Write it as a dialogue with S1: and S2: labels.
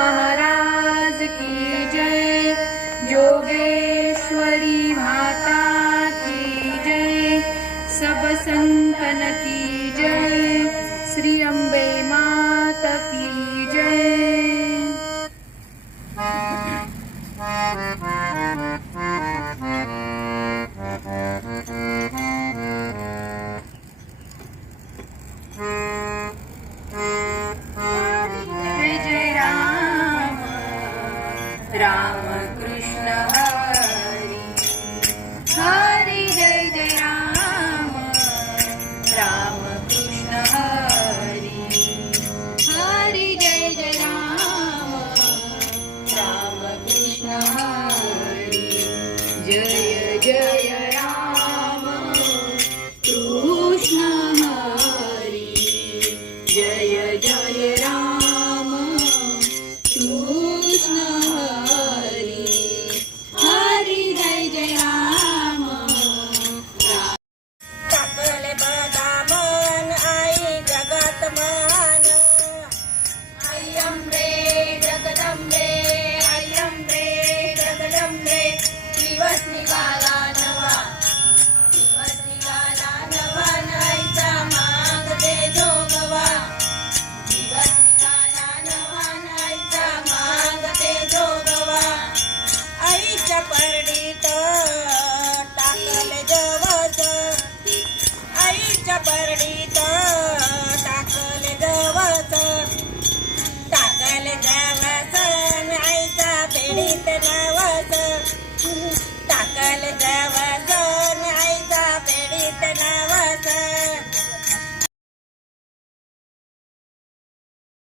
S1: महाराज की जय। जोगेश्वरी माता की जय। सब संतन की जय। श्री अम्बे माता की जय।
S2: रामकृष्णः
S3: Yum, yum. ಚೇತನಾ